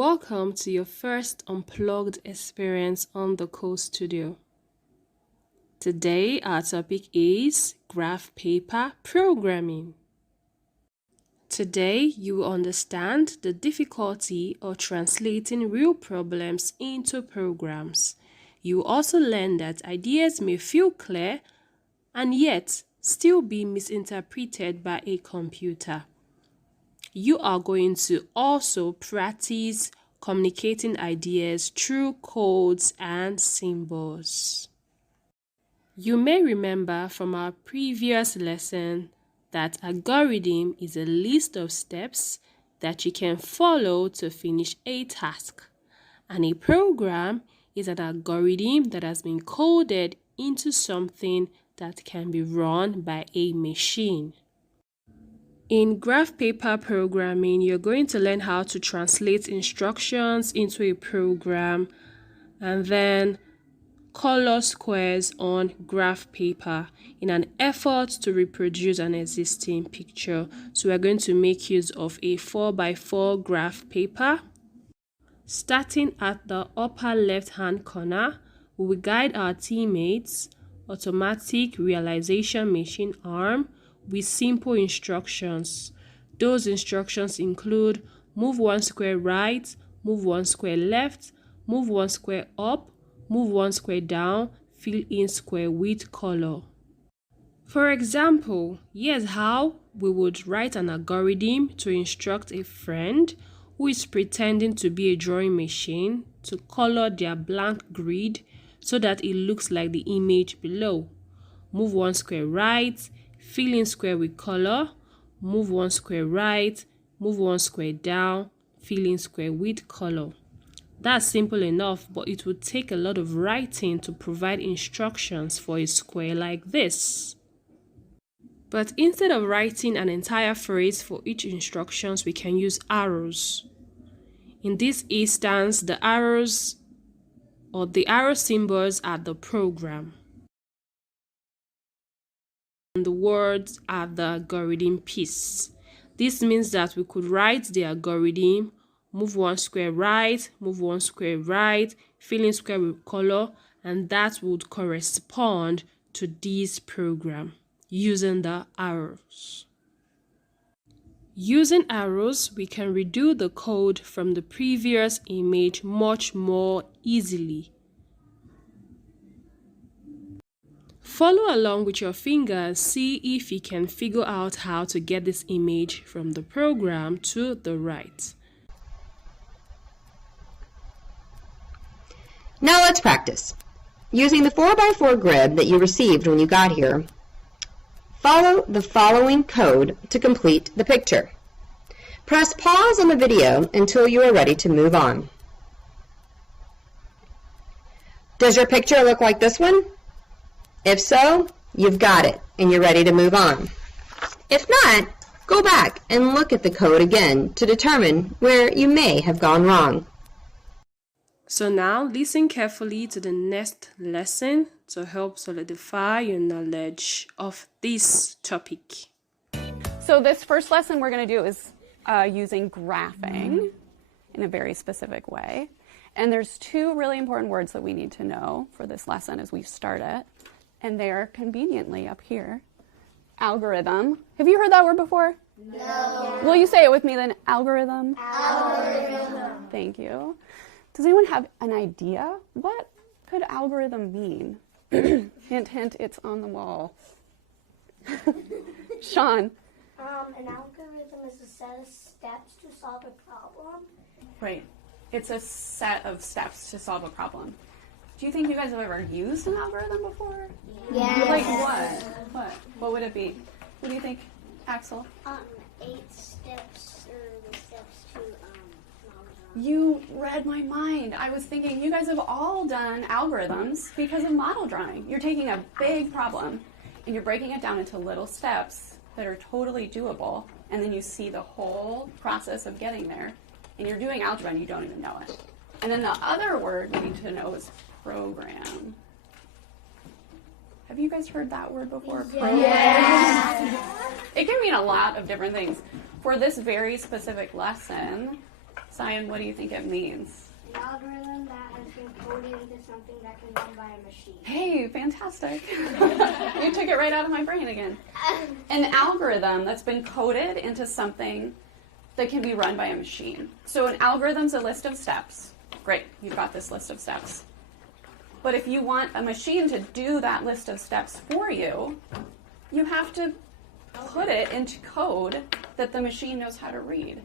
Welcome to your first unplugged experience on the Code Studio. Today our topic is graph paper programming. Today you will understand the difficulty of translating real problems into programs. You will also learn that ideas may feel clear and yet still be misinterpreted by a computer. You are going to also practice communicating ideas through codes and symbols. You may remember from our previous lesson that algorithm is a list of steps that you can follow to finish a task, and a program is an algorithm that has been coded into something that can be run by a machine. In graph paper programming, you're going to learn how to translate instructions into a program and then color squares on graph paper in an effort to reproduce an existing picture. So we're going to make use of a 4x4 graph paper. Starting at the upper left-hand corner, we will guide our teammates automatic realization machine arm with simple instructions. Those instructions include move one square right, move one square left, move one square up, move one square down, fill in square with color. For example, here's how we would write an algorithm to instruct a friend who is pretending to be a drawing machine to color their blank grid so that it looks like the image below. Move one square right, fill in square with color, move one square right, move one square down, fill in square with color. That's simple enough, but it would take a lot of writing to provide instructions for a square like this. But instead of writing an entire phrase for each instructions, we can use arrows. In this instance, the arrows or the arrow symbols are the program, and the words are the algorithm piece. This means that we could write the algorithm, move one square right, move one square right, fill in square with color, and that would correspond to this program using the arrows. Using arrows, we can redo the code from the previous image much more easily. Follow along with your finger and see if you can figure out how to get this image from the program to the right. Now let's practice. Using the 4x4 grid that you received when you got here, follow the following code to complete the picture. Press pause on the video until you are ready to move on. Does your picture look like this one? If so, you've got it and you're ready to move on. If not, go back and look at the code again to determine where you may have gone wrong. So now listen carefully to the next lesson to help solidify your knowledge of this topic. So this first lesson we're going to do is using graphing in a very specific way. And there's two really important words that we need to know for this lesson as we start it. And they are conveniently up here. Algorithm. Have you heard that word before? No. Will you say it with me then? Algorithm? Algorithm. Thank you. Does anyone have an idea? What could algorithm mean? Hint, hint, it's on the wall. Sean. An algorithm is a set of steps to solve a problem. Right. It's a set of steps to solve a problem. Do you think you guys have ever used an algorithm before? Yes. Like what? What would it be? What do you think, Axel? 8 steps, or the steps to model drawing. You read my mind. I was thinking you guys have all done algorithms because of model drawing. You're taking a big problem and you're breaking it down into little steps that are totally doable, and then you see the whole process of getting there, and you're doing algebra and you don't even know it. And then the other word we need to know is program. Have you guys heard that word before? Yes. It can mean a lot of different things. For this very specific lesson, Sion, what do you think it means? An algorithm that has been coded into something that can run by a machine. Hey, fantastic. You took it right out of my brain again. An algorithm that's been coded into something that can be run by a machine. So an algorithm's a list of steps. Great, you've got this list of steps. But if you want a machine to do that list of steps for you, you have to put it into code that the machine knows how to read.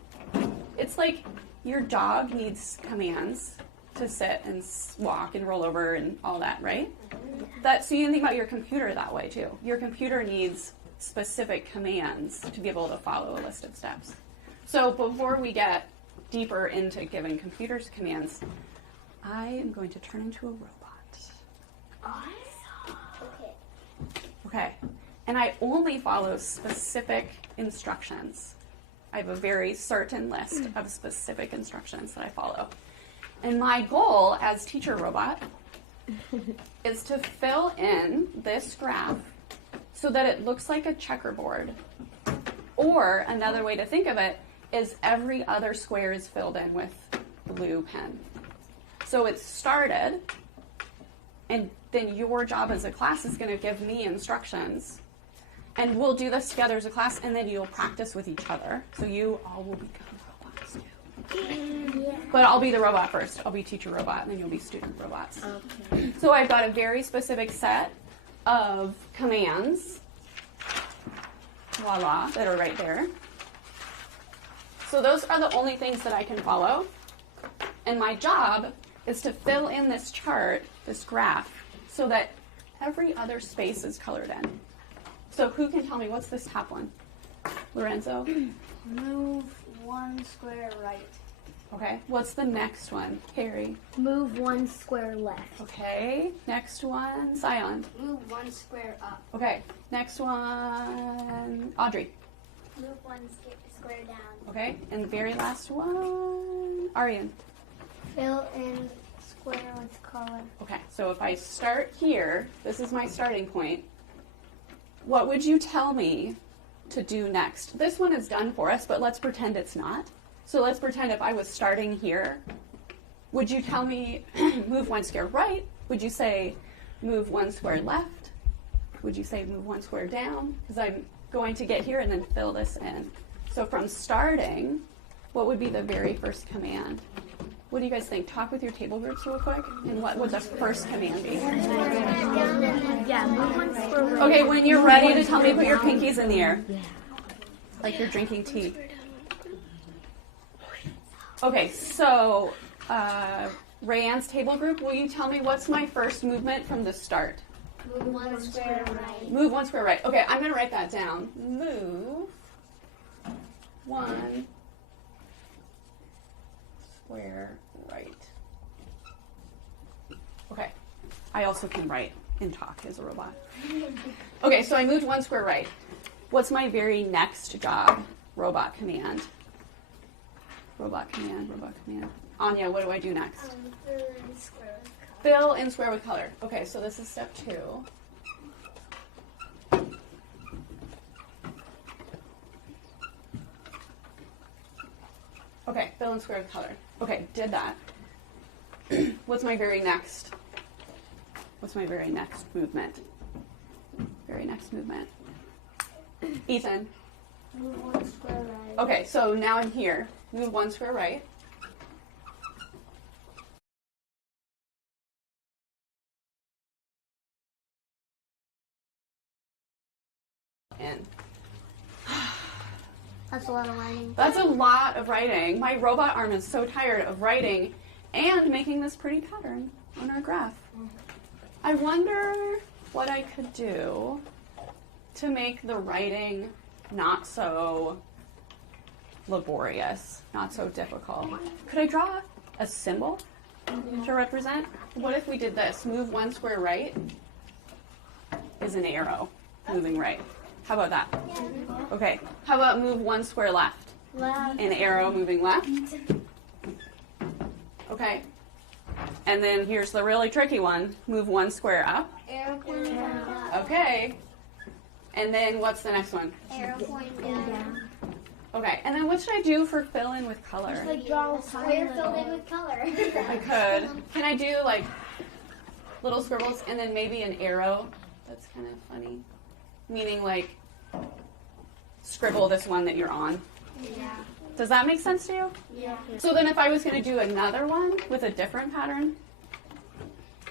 It's like your dog needs commands to sit and walk and roll over and all that, right? So you can think about your computer that way too. Your computer needs specific commands to be able to follow a list of steps. So before we get deeper into giving computers commands, I am going to turn into a robot. Awesome. Okay. Okay. And I only follow specific instructions. I have a very certain list of specific instructions that I follow. And my goal as teacher robot is to fill in this graph so that it looks like a checkerboard. Or another way to think of it is every other square is filled in with blue pen. So it's started, and then your job as a class is going to give me instructions. And we'll do this together as a class, and then you'll practice with each other. So you all will become robots too. Yeah. But I'll be the robot first. I'll be teacher robot, and then you'll be student robots. Okay. So I've got a very specific set of commands, voila, that are right there. So those are the only things that I can follow. And my job is to fill in this chart, this graph, so that every other space is colored in. So who can tell me, what's this top one? Lorenzo? Move one square right. Okay. What's the next one? Harry? Move one square left. Okay. Next one? Sion? Move one square up. Okay. Next one? Audrey? Move one square down. Okay. And the very last one? Aryan? Fill in square with color. Okay. So if I start here, this is my starting point. What would you tell me to do next? This one is done for us, but let's pretend it's not. So let's pretend if I was starting here, would you tell me move one square right? Would you say move one square left? Would you say move one square down? Because I'm going to get here and then fill this in. So from starting, what would be the very first command? What do you guys think? Talk with your table groups real quick. And what would the first command be? Yeah, move one square right. Okay, when you're ready to tell me, put your pinkies in the air. Like you're drinking tea. Okay, so Rayanne's table group, will you tell me what's my first movement from the start? Move one square right. Move one square right. Okay, I'm going to write that down. Move one square right. Okay, I also can write and talk as a robot. Okay, so I moved one square right. What's my very next job? Robot command. Robot command, robot command. Anya, what do I do next? Fill in square with color. Fill in square with color. Okay, so this is step 2. Okay, fill in square with color. Okay, did that. What's my very next movement? Very next movement. Ethan. Move one square right. Okay, so now I'm here. Move one square right. In. That's a lot of writing. That's a lot of writing. My robot arm is so tired of writing and making this pretty pattern on our graph. I wonder what I could do to make the writing not so laborious, not so difficult. Could I draw a symbol to represent? What if we did this? Move one square right is an arrow moving right. How about that? Okay. How about move one square left? Left. An arrow moving left. Okay. And then here's the really tricky one. Move one square up. Arrow pointing up. Okay. And then what's the next one? Arrow pointing down. Okay, and then what should I do for fill in with color? Like draw a square filled in with color. I could. Can I do like little scribbles and then maybe an arrow? That's kind of funny. Meaning like scribble this one that you're on. Yeah. Does that make sense to you? Yeah. So then if I was going to do another one with a different pattern,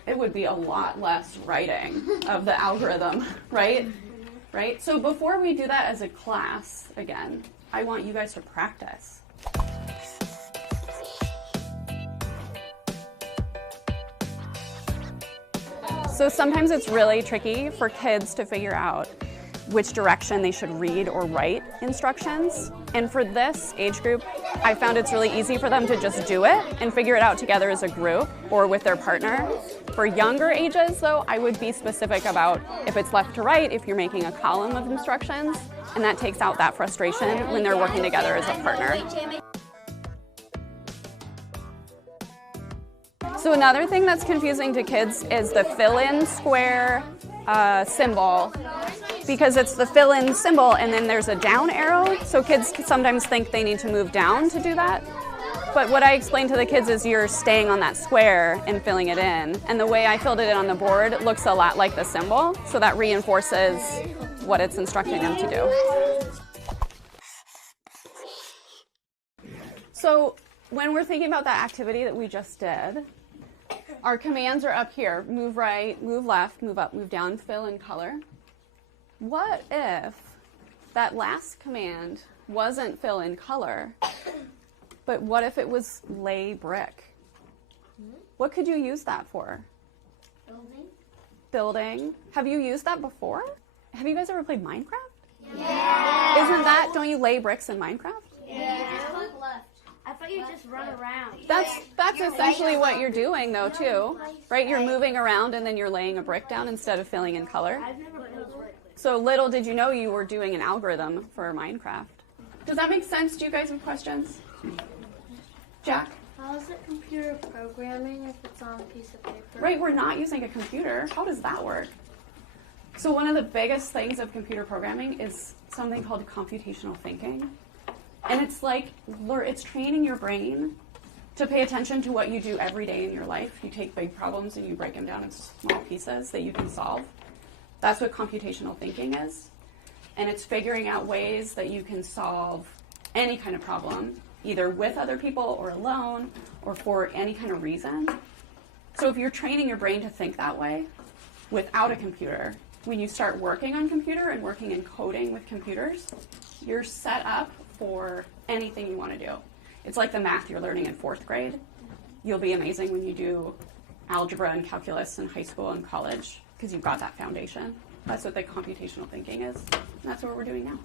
it would be a lot less writing of the algorithm, right? Right? So before we do that as a class, again, I want you guys to practice. So sometimes it's really tricky for kids to figure out which direction they should read or write instructions. And for this age group, I found it's really easy for them to just do it and figure it out together as a group or with their partner. For younger ages, though, I would be specific about if it's left to right, if you're making a column of instructions, and that takes out that frustration when they're working together as a partner. So another thing that's confusing to kids is the fill-in square symbol, because it's the fill-in symbol and then there's a down arrow, so kids sometimes think they need to move down to do that. But what I explain to the kids is you're staying on that square and filling it in, and the way I filled it in on the board looks a lot like the symbol, so that reinforces what it's instructing them to do. So when we're thinking about that activity that we just did, our commands are up here: move right, move left, move up, move down, fill in color. What if that last command wasn't fill in color, but what if it was lay brick? What could you use that for? Building. Building. Have you used that before? Have you guys ever played Minecraft? Yeah. Isn't that, don't you lay bricks in Minecraft? Yeah. Click left. I thought you just run around. That's essentially what you're doing though too, right? You're moving around and then you're laying a brick down instead of filling in color. I've never played brick. So little did you know you were doing an algorithm for Minecraft. Does that make sense? Do you guys have questions? Jack? How is it computer programming if it's on a piece of paper? Right, we're not using a computer. How does that work? So one of the biggest things of computer programming is something called computational thinking. And it's like, it's training your brain to pay attention to what you do every day in your life. You take big problems and you break them down into small pieces that you can solve. That's what computational thinking is. And it's figuring out ways that you can solve any kind of problem, either with other people or alone or for any kind of reason. So if you're training your brain to think that way without a computer, when you start working on computer and working in coding with computers, you're set up for anything you want to do. It's like the math you're learning in 4th grade. You'll be amazing when you do algebra and calculus in high school and college because you've got that foundation. That's what the computational thinking is. And that's what we're doing now.